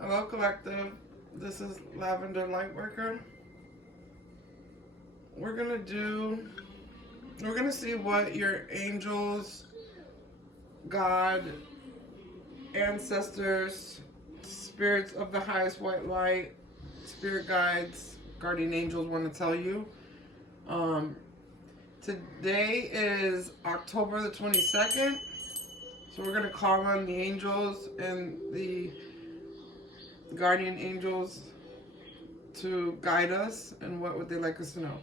Hello, Collective. This is Lavenderlightworker. We're gonna do. We're gonna see what your angels, God, ancestors, spirits of the highest white light, spirit guides, guardian angels want to tell you. Um, Today is October the 22nd, so we're gonna call on the angels and the guardian angels to guide us, and what would they like us to know?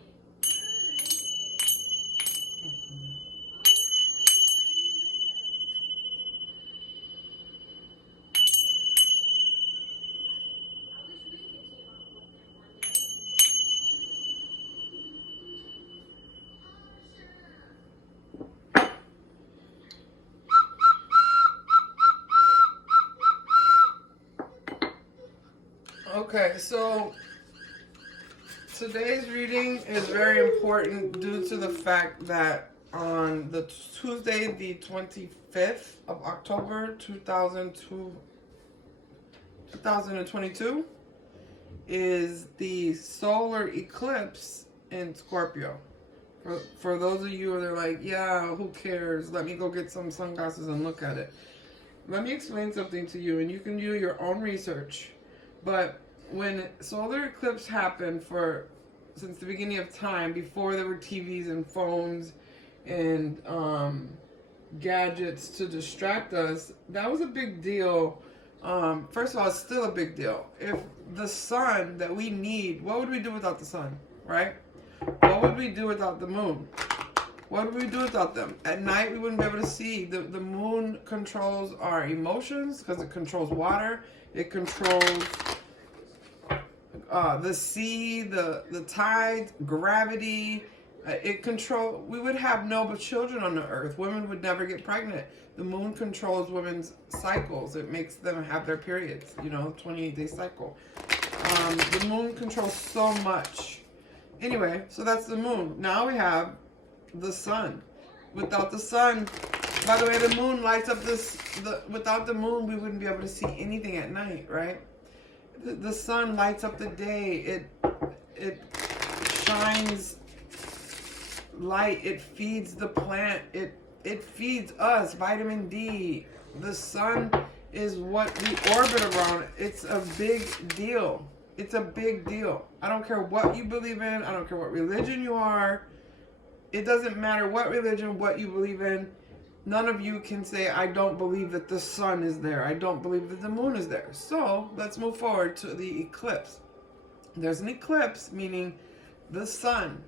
Okay, so today's reading is very important due to the fact that on the Tuesday, the 25th of October, 2022, is the solar eclipse in Scorpio. For those of you that are like, yeah, who cares? Let me go get some sunglasses and look at it. Let me explain something to you, and you can do your own research. But when solar eclipse happened since the beginning of time, before there were TVs and phones and gadgets to distract us, that was a big deal. First of all, it's still a big deal. If the sun that we need, what would we do without the sun, right? What would we do without the moon? What would we do without them? At night, we wouldn't be able to see. The moon controls our emotions because it controls water. It controls the sea, the tides, gravity. We would have no children on the earth. Women would never get pregnant. The moon controls women's cycles. It makes them have their periods, 28-day cycle. The moon controls so much. Anyway, so that's the moon. Now we have the sun. Without the sun, by the way, the moon lights up without the moon, we wouldn't be able to see anything at night, right? The sun lights up the day. It shines light. It feeds the plant. It feeds us vitamin D. The sun is what we orbit around. It's a big deal. It's a big deal. I don't care what you believe in. I don't care what religion you are. It doesn't matter what religion, what you believe in. None of you can say, I don't believe that the sun is there. I don't believe that the moon is there. So let's move forward to the eclipse. There's an eclipse, meaning the sun,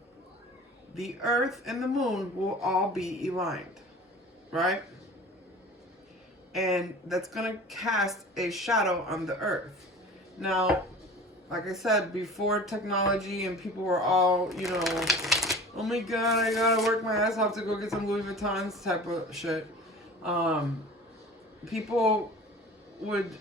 the earth, and the moon will all be aligned, right? And that's going to cast a shadow on the earth. Now, like I said, before technology and people were all, oh my God, I gotta work my ass off to go get some Louis Vuittons type of shit. People would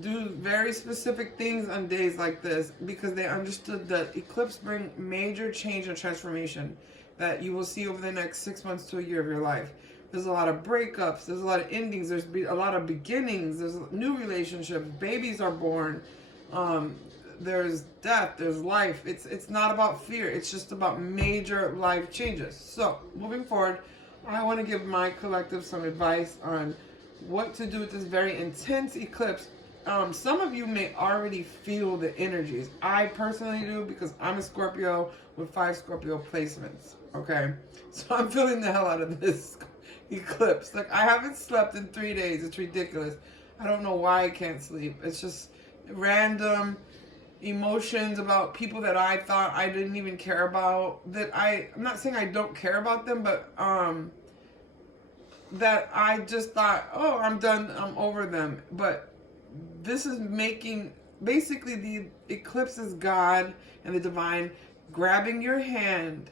do very specific things on days like this because they understood that eclipse bring major change and transformation that you will see over the next 6 months to a year of your life. There's a lot of breakups, there's a lot of endings, there's a lot of beginnings, there's new relationships, babies are born. There's death, there's life. It's not about fear. It's just about major life changes. So, moving forward, I want to give my collective some advice on what to do with this very intense eclipse. Some of you may already feel the energies. I personally do because I'm a Scorpio with 5 Scorpio placements. Okay? So I'm feeling the hell out of this eclipse. Like, I haven't slept in 3 days. It's ridiculous. I don't know why I can't sleep. It's just random emotions about people that I thought I didn't even care about. I'm not saying I don't care about them, but that I just thought, oh, I'm done, I'm over them. But this is making, basically the eclipse is God and the divine grabbing your hand.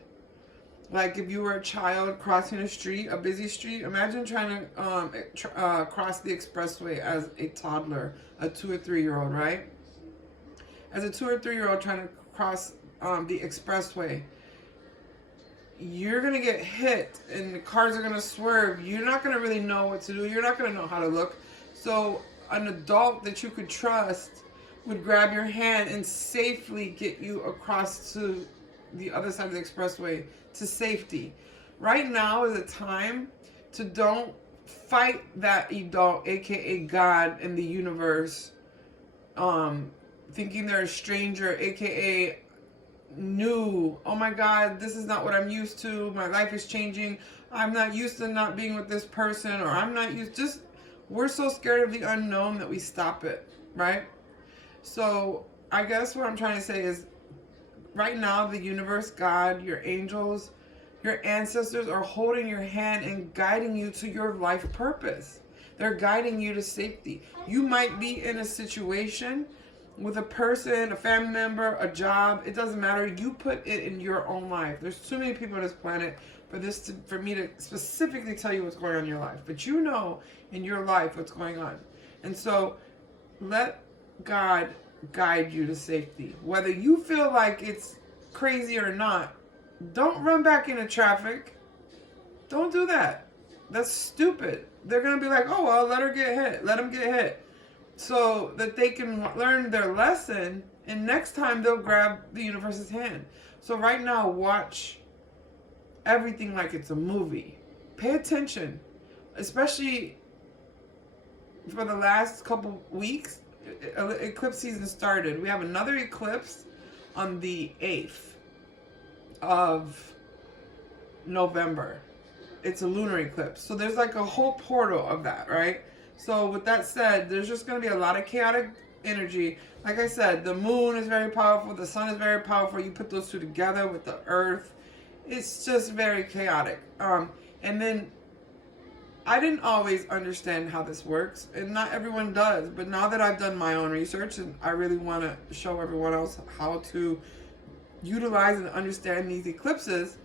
Like if you were a child crossing a street, a busy street, imagine trying to cross the expressway as a toddler, a 2 or 3 year old, right? As a 2 or 3 year old trying to cross the expressway, you're going to get hit and the cars are going to swerve. You're not going to really know what to do. You're not going to know how to look. So an adult that you could trust would grab your hand and safely get you across to the other side of the expressway to safety. Right now is a time to don't fight that adult, aka God in the universe, thinking they're a stranger, aka new. Oh my God, this is not what I'm used to. My life is changing. I'm not used to not being with this person, or I'm not used. Just, we're so scared of the unknown that we stop it, right? So I guess what I'm trying to say is, right now, the universe, God, your angels, your ancestors are holding your hand and guiding you to your life purpose. They're guiding you to safety. You might be in a situation with a person, a family member, a job. It doesn't matter. You put it in your own life. There's too many people on this planet for me to specifically tell you what's going on in your life. But you know in your life what's going on. And so let God guide you to safety. Whether you feel like it's crazy or not, don't run back into traffic. Don't do that. That's stupid. They're going to be like, oh, well, let her get hit. Let them get hit. So that they can learn their lesson, and next time they'll grab the universe's hand. So right now, watch everything like it's a movie. Pay attention. Especially for the last couple weeks, eclipse season started. We have another eclipse on the 8th of November. It's a lunar eclipse. So there's like a whole portal of that, right? So with that said, there's just going to be a lot of chaotic energy. Like I said, the moon is very powerful. The sun is very powerful. You put those two together with the earth. It's just very chaotic. And then I didn't always understand how this works, and not everyone does. But now that I've done my own research, and I really want to show everyone else how to utilize and understand these eclipses,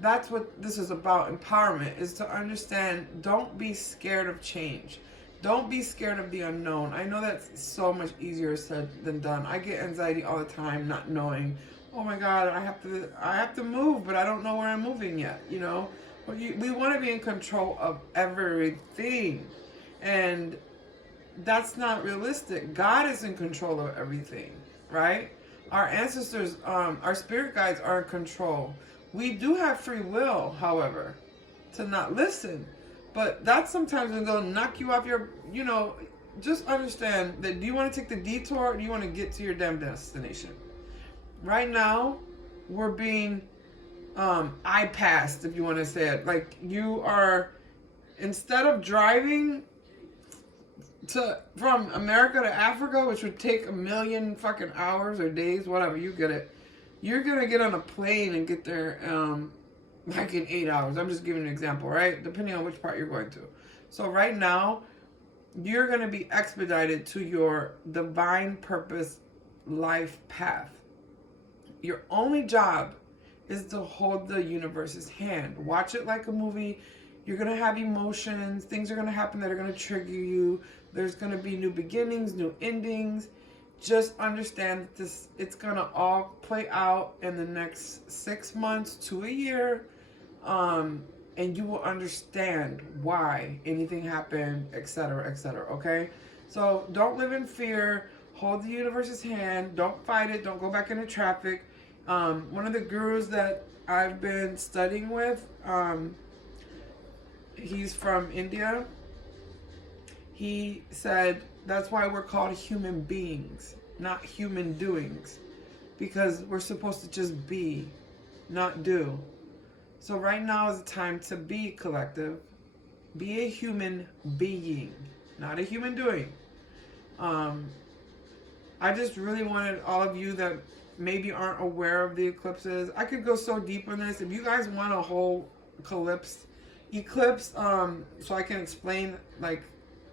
that's what this is about. Empowerment is to understand. Don't be scared of change. Don't be scared of the unknown. I know that's so much easier said than done. I get anxiety all the time, not knowing, oh my God, I have to move, but I don't know where I'm moving yet, you know? We want to be in control of everything, and that's not realistic. God is in control of everything, right? Our ancestors, our spirit guides are in control. We do have free will, however, to not listen. But that's sometimes when they'll knock you off your, just understand that, do you want to take the detour, or do you want to get to your damn destination? Right now, we're being eye-passed, if you want to say it. Like, you are, instead of driving from America to Africa, which would take 1,000,000 fucking hours or days, whatever, you get it. You're going to get on a plane and get there like in 8 hours. I'm just giving an example, right? Depending on which part you're going to. So right now, you're going to be expedited to your divine purpose life path. Your only job is to hold the universe's hand. Watch it like a movie. You're going to have emotions. Things are going to happen that are going to trigger you. There's going to be new beginnings, new endings. Just understand that this, it's going to all play out in the next 6 months to a year. And you will understand why anything happened, etc., okay? So don't live in fear. Hold the universe's hand. Don't fight it. Don't go back into traffic. One of the gurus that I've been studying with, he's from India. He said that's why we're called human beings, not human doings, because we're supposed to just be, not do. So right now is the time to be collective. Be a human being, not a human doing. I just really wanted all of you that maybe aren't aware of the eclipses. I could go so deep on this. If you guys want a whole eclipse, so I can explain, like,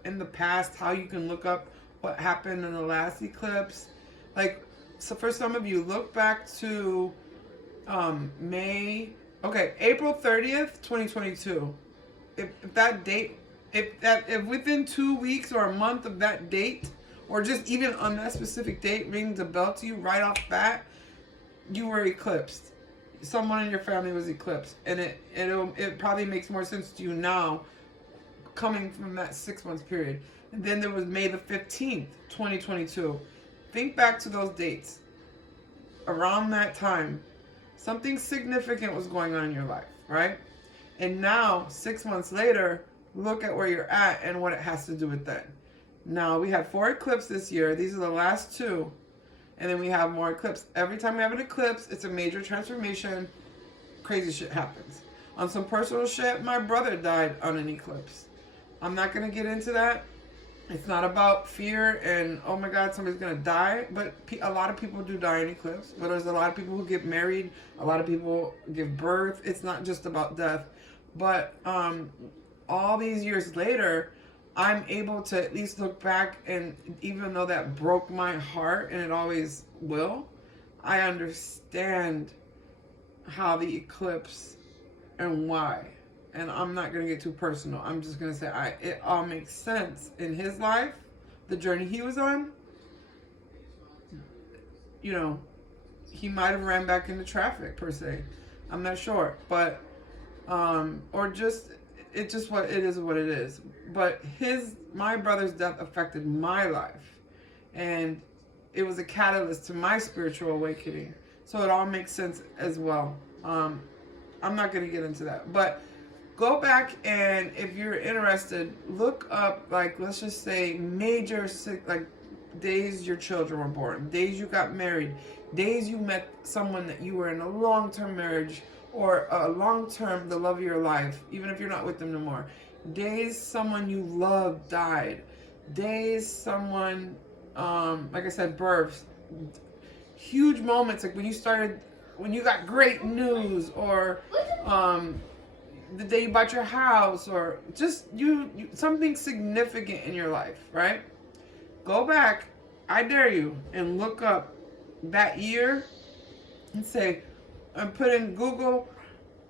in the past, how you can look up what happened in the last eclipse. Like, so for some of you, look back to April 30th, 2022. If that date, if within 2 weeks or a month of that date, or just even on that specific date, rings a bell to you right off bat, you were eclipsed. Someone in your family was eclipsed, and it probably makes more sense to you now, coming from that 6 months period. And then there was May the 15th, 2022. Think back to those dates. Around that time, something significant was going on in your life, right? And now, 6 months later, look at where you're at and what it has to do with that. Now, we had 4 eclipses this year. These are the last 2. And then we have more eclipses. Every time we have an eclipse, it's a major transformation. Crazy shit happens. On some personal shit, my brother died on an eclipse. I'm not going to get into that. It's not about fear and, oh my God, somebody's going to die. But a lot of people do die in eclipse. But there's a lot of people who get married. A lot of people give birth. It's not just about death. But all these years later, I'm able to at least look back, and even though that broke my heart, and it always will, I understand how the eclipse and why. And I'm not going to get too personal. I'm just going to say it all makes sense. In his life, the journey he was on, you know, he might have ran back into traffic, per se. I'm not sure. But, or just, it just what it is what it is. But my brother's death affected my life. And it was a catalyst to my spiritual awakening. So it all makes sense as well. I'm not going to get into that. But go back, and if you're interested, look up, like, let's just say major, like, days your children were born, days you got married, days you met someone that you were in a long-term marriage, or a long-term, the love of your life, even if you're not with them no more. Days someone you loved died. Days someone, like I said, births. Huge moments, like when you got great news, or the day you bought your house, or just you something significant in your life, right? Go back, I dare you, and look up that year and say, and put in Google,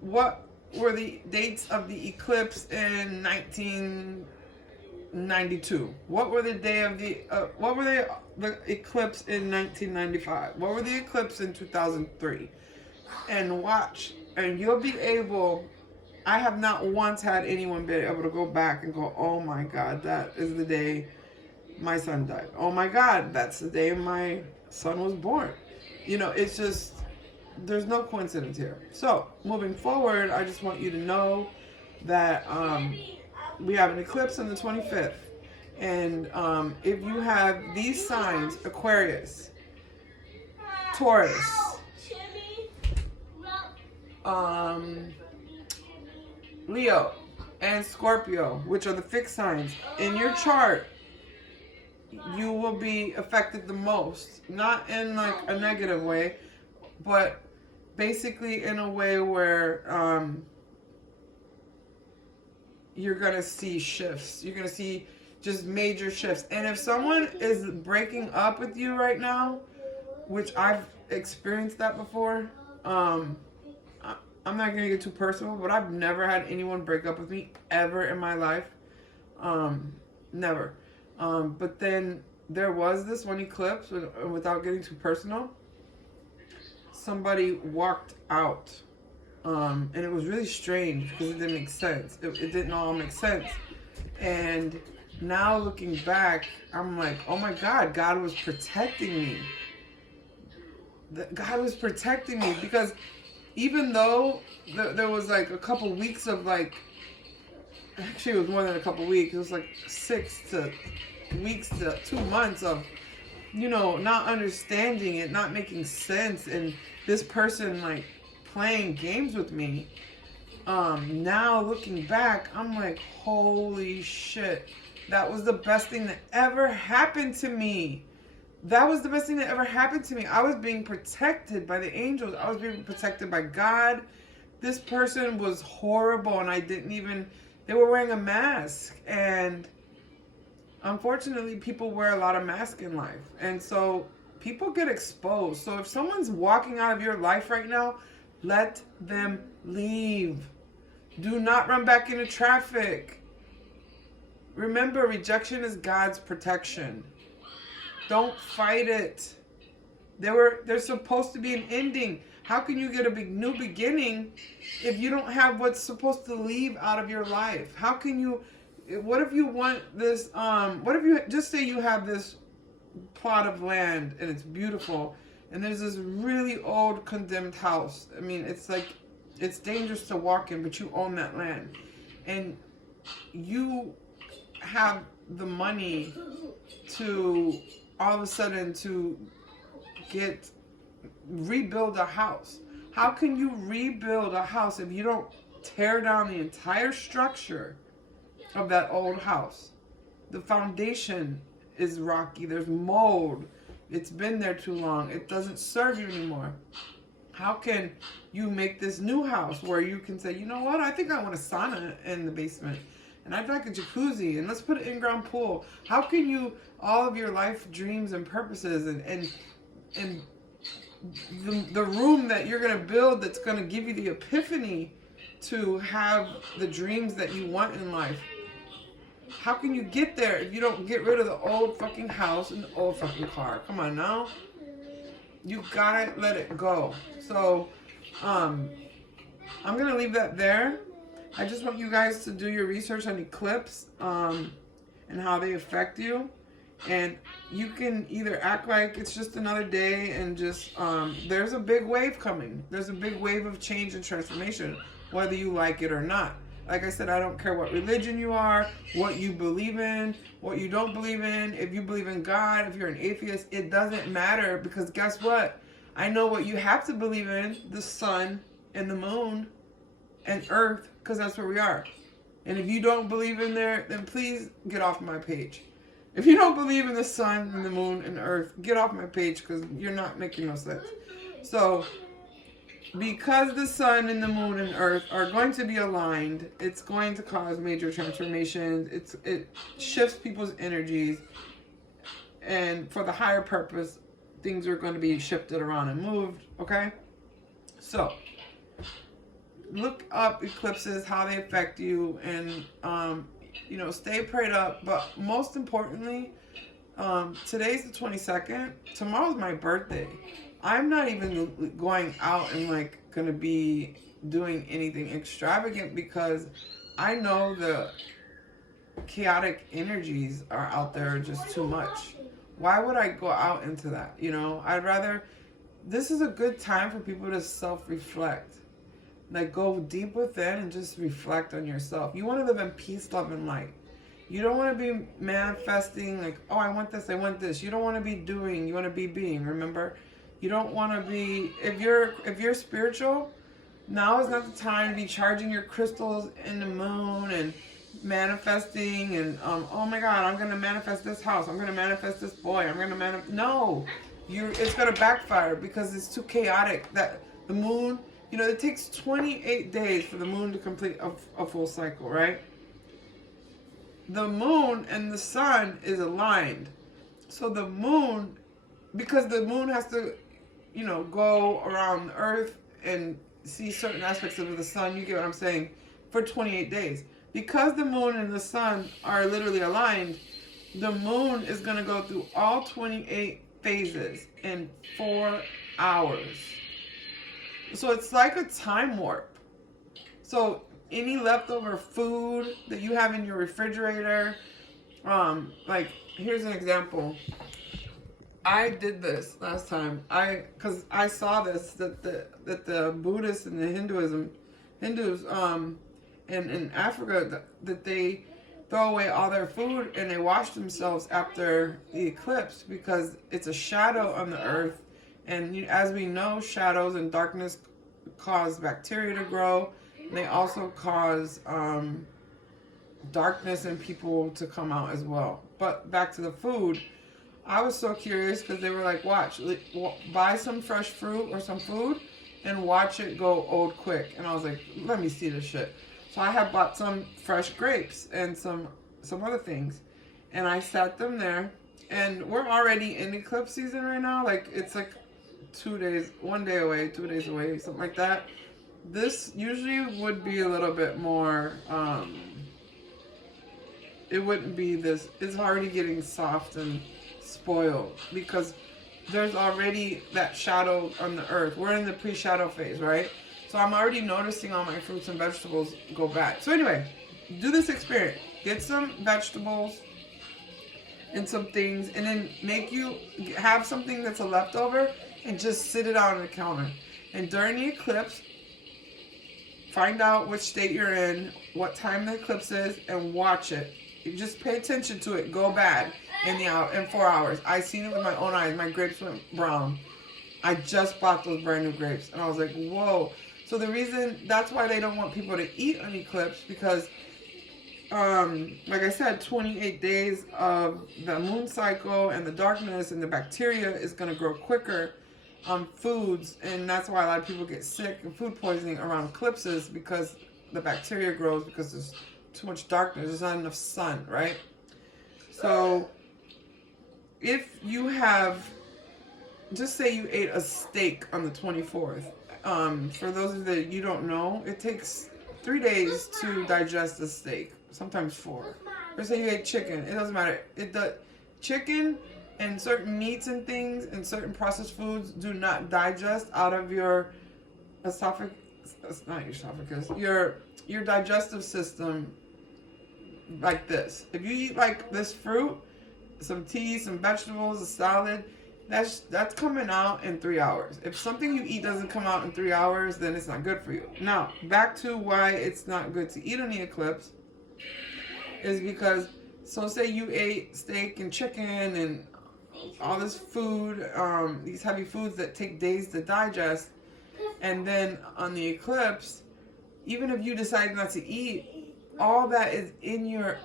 what were the dates of the eclipse in 1992? What were the day of the eclipse in 1995? What were the eclipse in 2003? And watch, and you'll be able. I have not once had anyone be able to go back and go, oh my God, that is the day my son died. Oh my God, that's the day my son was born. You know, it's just, there's no coincidence here. So, moving forward, I just want you to know that we have an eclipse on the 25th. And if you have these signs, Aquarius, Taurus, Leo, and Scorpio, which are the fixed signs in your chart, you will be affected the most. Not in like a negative way, but basically in a way where you're going to see shifts. You're going to see just major shifts. And if someone is breaking up with you right now, which I've experienced that before, I'm not going to get too personal, but I've never had anyone break up with me ever in my life. Never. But then there was this one eclipse, without getting too personal, somebody walked out. And it was really strange because it didn't make sense. It didn't all make sense. And now looking back, I'm like, oh my God, God was protecting me. God was protecting me, because even though there was like a couple weeks of like, actually it was more than a couple weeks, it was like 6 weeks to 2 months of, you know, not understanding it, not making sense, and this person like playing games with me. Now looking back, I'm like, holy shit, that was the best thing that ever happened to me. That was the best thing that ever happened to me. I was being protected by the angels. I was being protected by God. This person was horrible, and I didn't even, they were wearing a mask. And unfortunately, people wear a lot of masks in life. And so people get exposed. So if someone's walking out of your life right now, let them leave. Do not run back into traffic. Remember, rejection is God's protection. Don't fight it. There's supposed to be an ending. How can you get a new beginning if you don't have what's supposed to leave out of your life? How can you what if you want this, what if you, just say you have this plot of land and it's beautiful, and there's this really old condemned house. I mean, it's like, it's dangerous to walk in, but you own that land. And you have the money to all of a sudden to rebuild a house. How can you rebuild a house if you don't tear down the entire structure of that old house? The foundation is rocky. There's mold. It's been there too long. It doesn't serve you anymore. How can you make this new house where you can say, you know what, I think I want a sauna in the basement, and I'd like a jacuzzi, and let's put an in-ground pool. How can you, all of your life dreams and purposes and the room that you're going to build that's going to give you the epiphany to have the dreams that you want in life, how can you get there if you don't get rid of the old fucking house and the old fucking car? Come on now. You gotta let it go. So, I'm going to leave that there. I just want you guys to do your research on eclipse and how they affect you. And you can either act like it's just another day and just, there's a big wave coming. There's a big wave of change and transformation, whether you like it or not. Like I said, I don't care what religion you are, what you believe in, what you don't believe in. If you believe in God, if you're an atheist, it doesn't matter, because guess what? I know what you have to believe in: the sun and the moon and earth, because that's where we are. And if you don't believe in there, then please get off my page. If you don't believe in the sun and the moon and earth, get off my page, because you're not making no sense. So, because the sun and the moon and earth are going to be aligned, it's going to cause major transformations. It shifts people's energies, and for the higher purpose, things are going to be shifted around and moved. Okay, so look up eclipses, how they affect you, and you know, stay prayed up. But most importantly, today's the 22nd. Tomorrow's my birthday. I'm not even going out and like gonna be doing anything extravagant, because I know the chaotic energies are out there just too much. Why would I go out into that? You know, I'd rather, this is a good time for people to self-reflect. Like, go deep within and just reflect on yourself. You want to live in peace, love, and light. You don't want to be manifesting like, oh, I want this, I want this. You don't want to be doing, you want to be being, remember? You don't want to be, if you're spiritual, now is not the time to be charging your crystals in the moon and manifesting and, oh my God, I'm going to manifest this house. I'm going to manifest this boy. I'm going to manifest. No, it's going to backfire, because it's too chaotic. That the moon, you know, it takes 28 days for the moon to complete a full cycle, right? The moon and the sun is aligned. So the moon, because the moon has to, you know, go around the earth and see certain aspects of the sun, you get what I'm saying, for 28 days. Because the moon and the sun are literally aligned, the moon is going to go through all 28 phases in 4 hours. So it's like a time warp. So any leftover food that you have in your refrigerator, like, here's an example. I did this last time. Because I saw this, that the Buddhists and the Hindus, in Africa, that they throw away all their food and they wash themselves after the eclipse, because it's a shadow on the earth. And as we know, shadows and darkness cause bacteria to grow. And they also cause darkness in people to come out as well. But back to the food. I was so curious, because they were like, watch, buy some fresh fruit or some food and watch it go old quick. And I was like, let me see this shit. So I had bought some fresh grapes and some other things. And I sat them there. And we're already in eclipse season right now. Like, it's like 2 days, 1 day away, 2 days away, something like that. This usually would be a little bit more, it wouldn't be this, it's already getting soft and spoiled, because there's already that shadow on the earth. We're in the pre-shadow phase, right? So I'm already noticing all my fruits and vegetables go bad. So anyway, do this experiment. Get some vegetables and some things, and then have something that's a leftover and just sit it out on the counter. And during the eclipse, find out which state you're in, what time the eclipse is, and watch it. You just pay attention to it. Go bad in 4 hours. I seen it with my own eyes. My grapes went brown. I just bought those brand new grapes, and I was like, whoa. So that's why they don't want people to eat an eclipse, because like I said, 28 days of the moon cycle and the darkness and the bacteria is going to grow quicker on foods, and that's why a lot of people get sick and food poisoning around eclipses, because the bacteria grows because there's too much darkness, there's not enough sun, right? So if you have, just say you ate a steak on the 24th, for those of you that you don't know, it takes 3 days to digest a steak, sometimes 4. Or say you ate chicken, it doesn't matter. Chicken and certain meats and things and certain processed foods do not digest out of your esophagus. It's not your esophagus. Your digestive system like this. If you eat like this fruit, some tea, some vegetables, a salad, that's coming out in 3 hours. If something you eat doesn't come out in 3 hours, then it's not good for you. Now, back to why it's not good to eat on the eclipse is because, so say you ate steak and chicken and all this food, these heavy foods that take days to digest, and then on the eclipse, even if you decide not to eat, all that is in your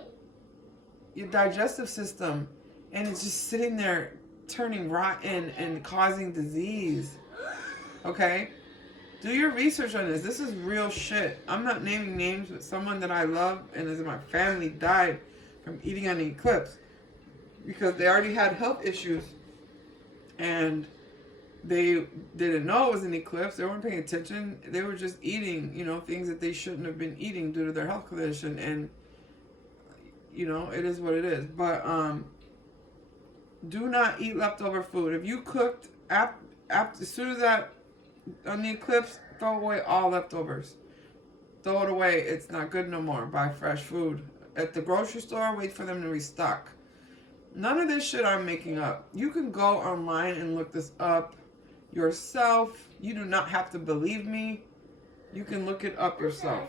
digestive system, and it's just sitting there turning rotten and causing disease. Okay? Do your research on this. This is real shit. I'm not naming names, but someone that I love and is in my family died from eating on the eclipse because they already had health issues and they didn't know it was an eclipse. They weren't paying attention. They were just eating, things that they shouldn't have been eating due to their health condition, and it is what it is. But do not eat leftover food. If you cooked as soon as that on the eclipse, throw away all leftovers. Throw it away. It's not good no more. Buy fresh food at the grocery store. Wait for them to restock. None of this shit I'm making up. You can go online and look this up yourself. You do not have to believe me. You can look it up yourself.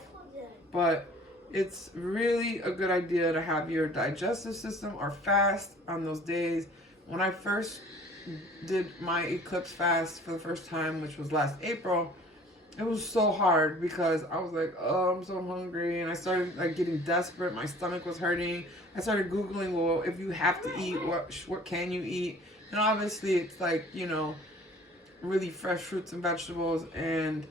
But it's really a good idea to have your digestive system or fast on those days. When I first did my eclipse fast for the first time, which was last April, it was so hard because I was like, oh, I'm so hungry, and I started getting desperate. My stomach was hurting. I started Googling, well, if you have to eat, what can you eat? And obviously it's really fresh fruits and vegetables, and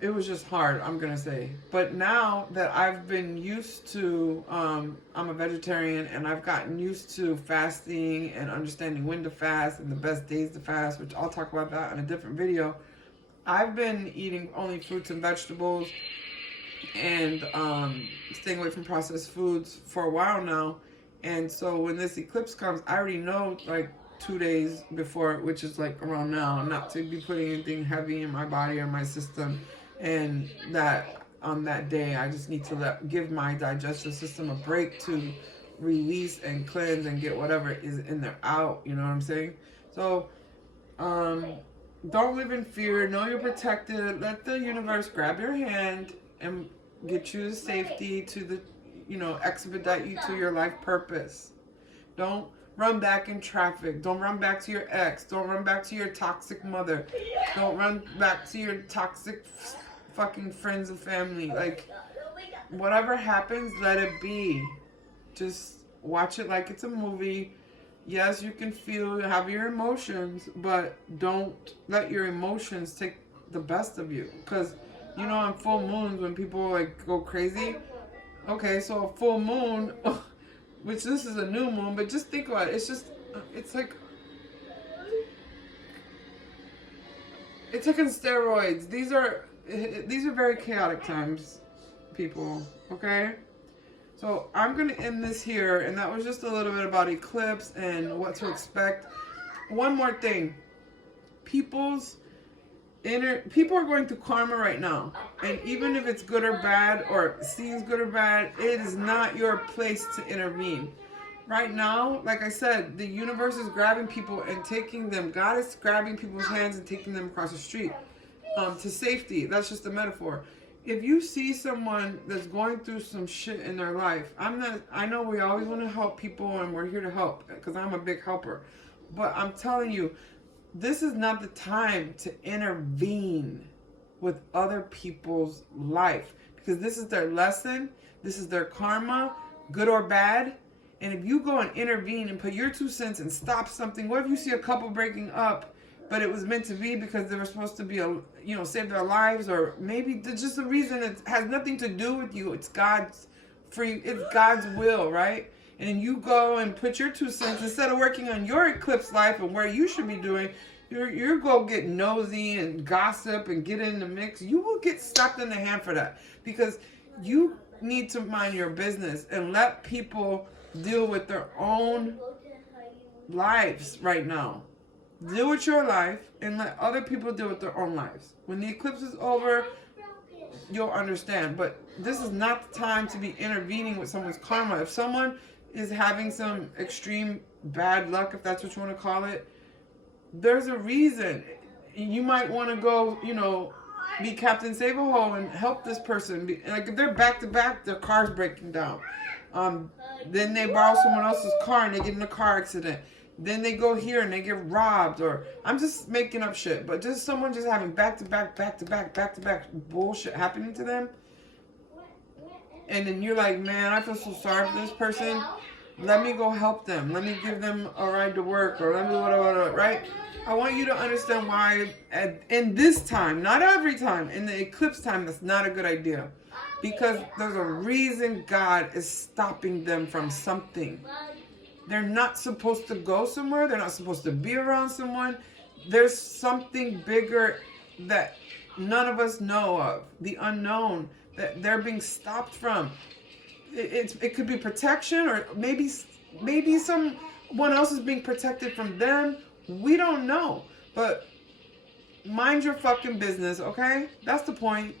it was just hard, I'm gonna say. But now that I've been used to, I'm a vegetarian, and I've gotten used to fasting and understanding when to fast and the best days to fast, which I'll talk about that in a different video. I've been eating only fruits and vegetables and staying away from processed foods for a while now. And so when this eclipse comes, I already know 2 days before, which is around now, not to be putting anything heavy in my body or my system. And that on that day, I just need to give my digestive system a break to release and cleanse and get whatever is in there out. You know what I'm saying? So, don't live in fear. Know you're protected. Let the universe grab your hand and get you to safety, to the, expedite you to your life purpose. Don't run back in traffic. Don't run back to your ex. Don't run back to your toxic mother. Don't run back to your toxic fucking friends and family. Whatever happens, let it be. Just watch it like it's a movie. Yes, you can have your emotions, but don't let your emotions take the best of you. Because, on full moons when people go crazy. Okay, so a full moon, which this is a new moon, but just think about it. It's like on steroids. These are very chaotic times, people, okay? So I'm going to end this here, and that was just a little bit about eclipse and what to expect. One more thing. People's People are going through karma right now, and even if it's good or bad, or seems good or bad, it is not your place to intervene. Right now, like I said, the universe is grabbing people and taking them. God is grabbing people's hands and taking them across the street to safety. That's just a metaphor. If you see someone that's going through some shit in their life, I know we always want to help people, and we're here to help because I'm a big helper. But I'm telling you, this is not the time to intervene with other people's life, because this is their lesson. This is their karma, good or bad. And if you go and intervene and put your 2 cents and stop something, what if you see a couple breaking up, but it was meant to be because they were supposed to be, save their lives, or maybe just a reason that has nothing to do with you. It's God's will, right? And you go and put your 2 cents, instead of working on your eclipse life and where you should be doing, you go get nosy and gossip and get in the mix. You will get slapped in the hand for that, because you need to mind your business and let people deal with their own lives right now. Deal with your life and let other people deal with their own lives. When the eclipse is over, you'll understand. But this is not the time to be intervening with someone's karma. If someone is having some extreme bad luck, if that's what you want to call it, there's a reason. You might want to go, be Captain Save-A-Hole and help this person. Like if they're back to back, their car's breaking down. Then they borrow someone else's car and they get in a car accident. Then they go here and they get robbed, or I'm just making up shit, but just someone just having back to back bullshit happening to them. And then you're like, man, I feel so sorry for this person. Let me go help them. Let me give them a ride to work, or let me whatever, right? I want you to understand why in this time, not every time, in the eclipse time, that's not a good idea. Because there's a reason God is stopping them from something. They're not supposed to go somewhere. They're not supposed to be around someone. There's something bigger that none of us know of. The unknown that they're being stopped from. It could be protection, or maybe someone else is being protected from them. We don't know. But mind your fucking business, okay? That's the point.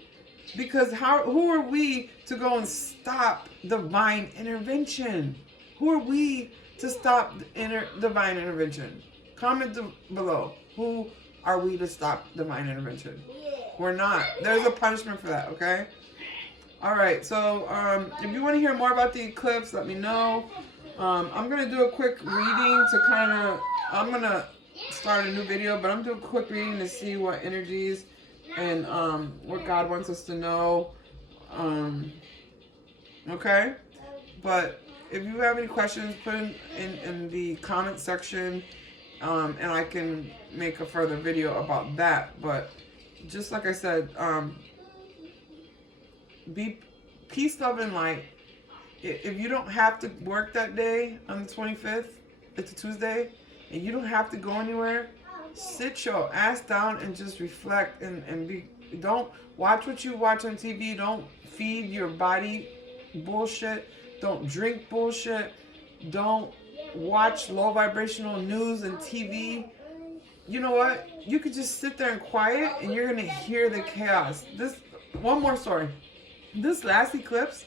Because who are we to go and stop divine intervention? Who are we to stop divine intervention? Comment below. Who are we to stop divine intervention? We're not. There's a punishment for that, okay? Alright, so if you want to hear more about the eclipse, let me know. I'm going to do a quick reading to I'm going to start a new video, but I'm doing a quick reading to see what energies and what God wants us to know. Okay? But if you have any questions, put them in the comment section, and I can make a further video about that. But just like I said, be peace, love, and light. If you don't have to work that day on the 25th, it's a Tuesday, and you don't have to go anywhere, sit your ass down and just reflect and don't watch what you watch on TV. Don't feed your body bullshit. Don't drink bullshit. Don't watch low vibrational news and TV. You know what? You could just sit there and quiet, and you're going to hear the chaos. One more story. This last eclipse,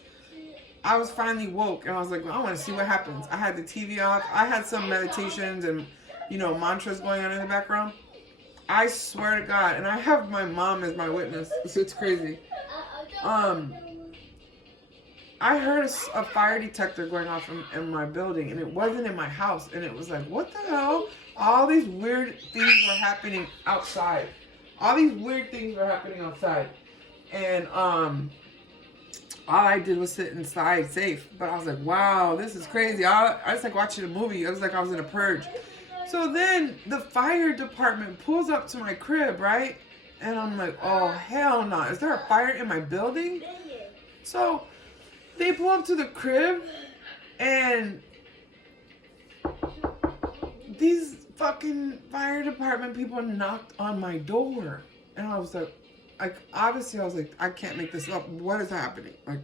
I was finally woke, and I was like, I want to see what happens. I had the TV off. I had some meditations and, mantras going on in the background. I swear to God, and I have my mom as my witness. It's crazy. I heard a fire detector going off in my building, and it wasn't in my house. And it was like, what the hell? All these weird things were happening outside. And all I did was sit inside safe. But I was like, wow, this is crazy. I was like watching a movie. It was like I was in a purge. So then the fire department pulls up to my crib, right? And I'm like, oh, hell no. Is there a fire in my building? So they pull up to the crib, and these fucking fire department people knocked on my door. And I was like, obviously I was like, I can't make this up. What is happening? Like,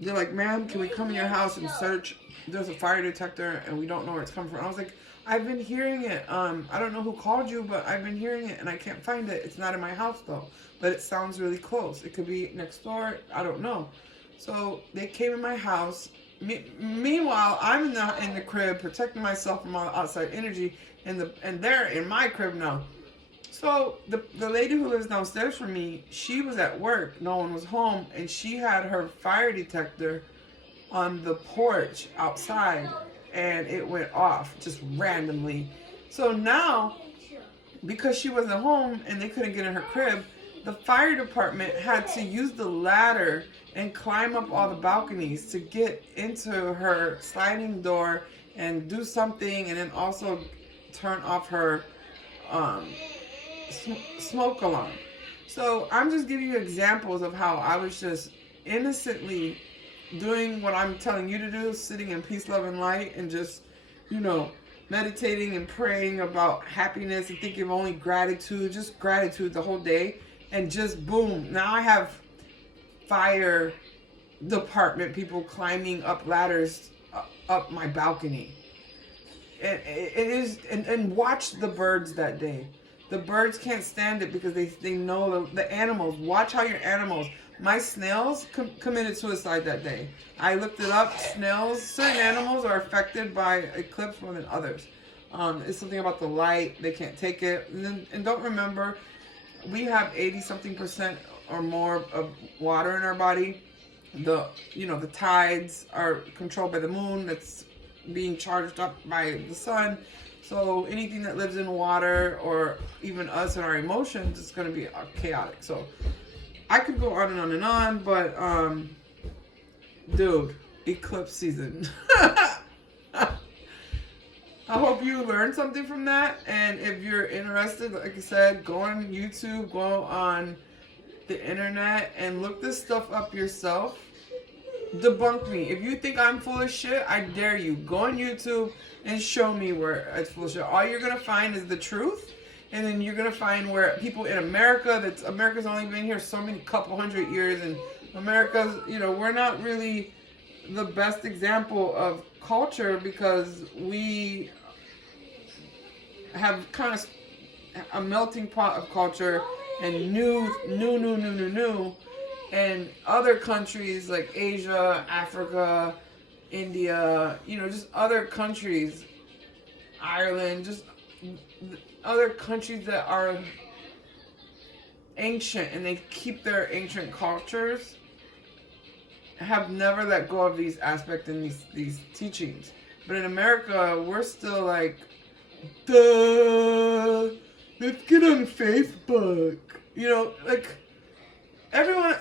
they're like, ma'am, can we come in your house and search? There's a fire detector and we don't know where it's coming from. I was like, I've been hearing it. I don't know who called you, but I've been hearing it and I can't find it. It's not in my house though, but it sounds really close. It could be next door. I don't know. So they came in my house. Meanwhile, I'm in the crib protecting myself from all the outside energy, and they're in my crib now. So the lady who lives downstairs from me, she was at work. No one was home, and she had her fire detector on the porch outside, and it went off just randomly. So now, because she wasn't home and they couldn't get in her crib, the fire department had to use the ladder and climb up all the balconies to get into her sliding door and do something, and then also turn off her smoke alarm. So I'm just giving you examples of how I was just innocently doing what I'm telling you to do, sitting in peace, love, and light, and just, meditating and praying about happiness and thinking of only gratitude, just gratitude the whole day. And just boom, now I have fire department people climbing up ladders up my balcony. And it is, and watch the birds that day. The birds can't stand it because they know the animals. Watch how your animals. My snails committed suicide that day. I looked it up. Snails, certain animals are affected by eclipse more than others. It's something about the light. They can't take it. And don't remember, we have 80-something% or more of water in our body. The tides are controlled by the moon. That's being charged up by the sun. So anything that lives in water, or even us and our emotions, is going to be chaotic. So I could go on and on and on, but dude, eclipse season. I hope you learned something from that. And if you're interested, like I said, go on YouTube, go on the internet, and look this stuff up yourself. Debunk me. If you think I'm full of shit, I dare you. Go on YouTube and show me where it's full of shit. All you're going to find is the truth. And then you're going to find where people in America's only been here so many couple hundred years. And America's, we're not really the best example of culture because we have kind of a melting pot of culture and new. And other countries like Asia, Africa, India, just other countries, Ireland, just other countries that are ancient and they keep their ancient cultures, have never let go of these aspects and these teachings. But in America, we're still like, duh, let's get on Facebook. Everyone,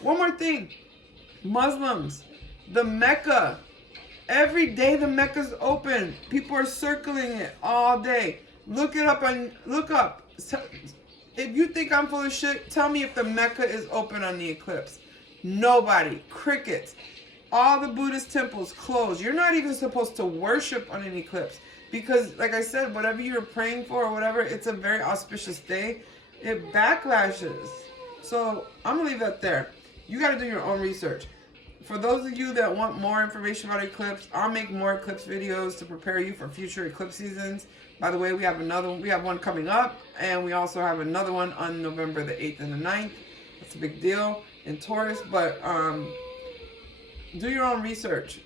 one more thing. Muslims, the Mecca. Every day the Mecca's open. People are circling it all day. Look up. If you think I'm full of shit, tell me if the Mecca is open on the eclipse. Nobody. Crickets. All the Buddhist temples closed. You're not even supposed to worship on an eclipse. Because, like I said, whatever you're praying for or whatever, it's a very auspicious day. It backlashes. So I'm going to leave that there. You got to do your own research. For those of you that want more information about eclipse, I'll make more eclipse videos to prepare you for future eclipse seasons. By the way, we have one coming up, and we also have another one on November the 8th and the 9th. That's a big deal in Taurus, but do your own research.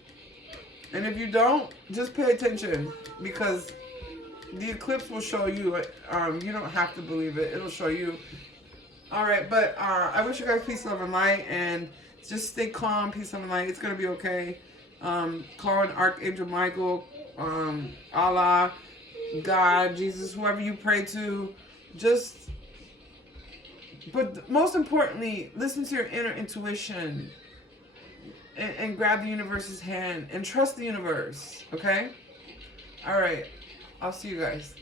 And if you don't, just pay attention, because the eclipse will show you. You don't have to believe it. It'll show you. All right, but I wish you guys peace, love, and light, and just stay calm, peace, love, and light. It's going to be okay. Call on Archangel Michael, Allah, God, Jesus, whoever you pray to. But most importantly, listen to your inner intuition and grab the universe's hand and trust the universe, okay? All right, I'll see you guys.